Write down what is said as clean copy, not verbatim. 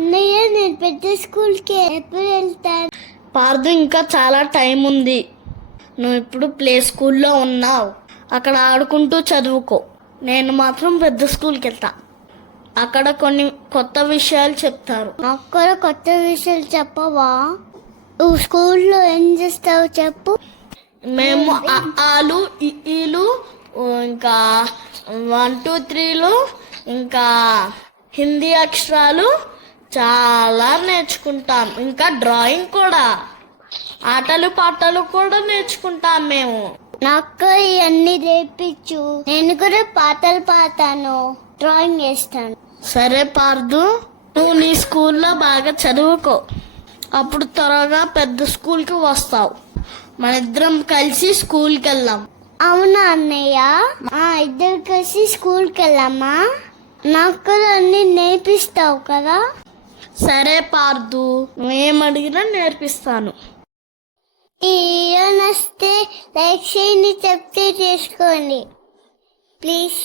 అన్నయ్య నేను పెద్ద స్కూల్కి ఎప్పుడు వెళ్తాను? పార్దు, ఇంకా చాలా టైం ఉంది. నువ్వు ఇప్పుడు ప్లే స్కూల్లో ఉన్నావు, అక్కడ ఆడుకుంటూ చదువుకో. నేను మాత్రం పెద్ద స్కూల్కి వెళ్తా. అక్కడ కొన్ని కొత్త విషయాలు చెప్తారు. నాకు కూడా కొత్త విషయాలు చెప్పవా? నువ్వు స్కూల్లో ఏం చేస్తావు చెప్పు. మేము ఆలు ఈలు ఇంకా 1 2 3లు ఇంకా హిందీ అక్షరాలు చాలా నేర్చుకుంటాం. ఇంకా డ్రాయింగ్ కూడా, ఆటలు పాటలు కూడా నేర్చుకుంటాం మేము. నాకు ఇవన్నీ నేర్పించు, నేను కూడా పాటలు పాడతాను, డ్రాయింగ్ వేస్తాను. సరే పార్దు, నువ్వు నీ స్కూల్లో బాగా చదువుకో, అప్పుడు త్వరగా పెద్ద స్కూల్కి వస్తావు. మన ఇద్దరం కలిసి స్కూల్కి వెళ్దాం. అవునా అన్నయ్య? మా ఇద్దరు కలిసి స్కూల్కి వెళ్ళామా? నాకు కూడా అన్ని నేర్పిస్తావు కదా? సరే పార్దు, నువ్వేమడిగినా నేర్పిస్తాను. ఈ వీడియో నచ్చితే లైక్ చేయండి, సబ్స్క్రైబ్ చేసుకోండి ప్లీజ్.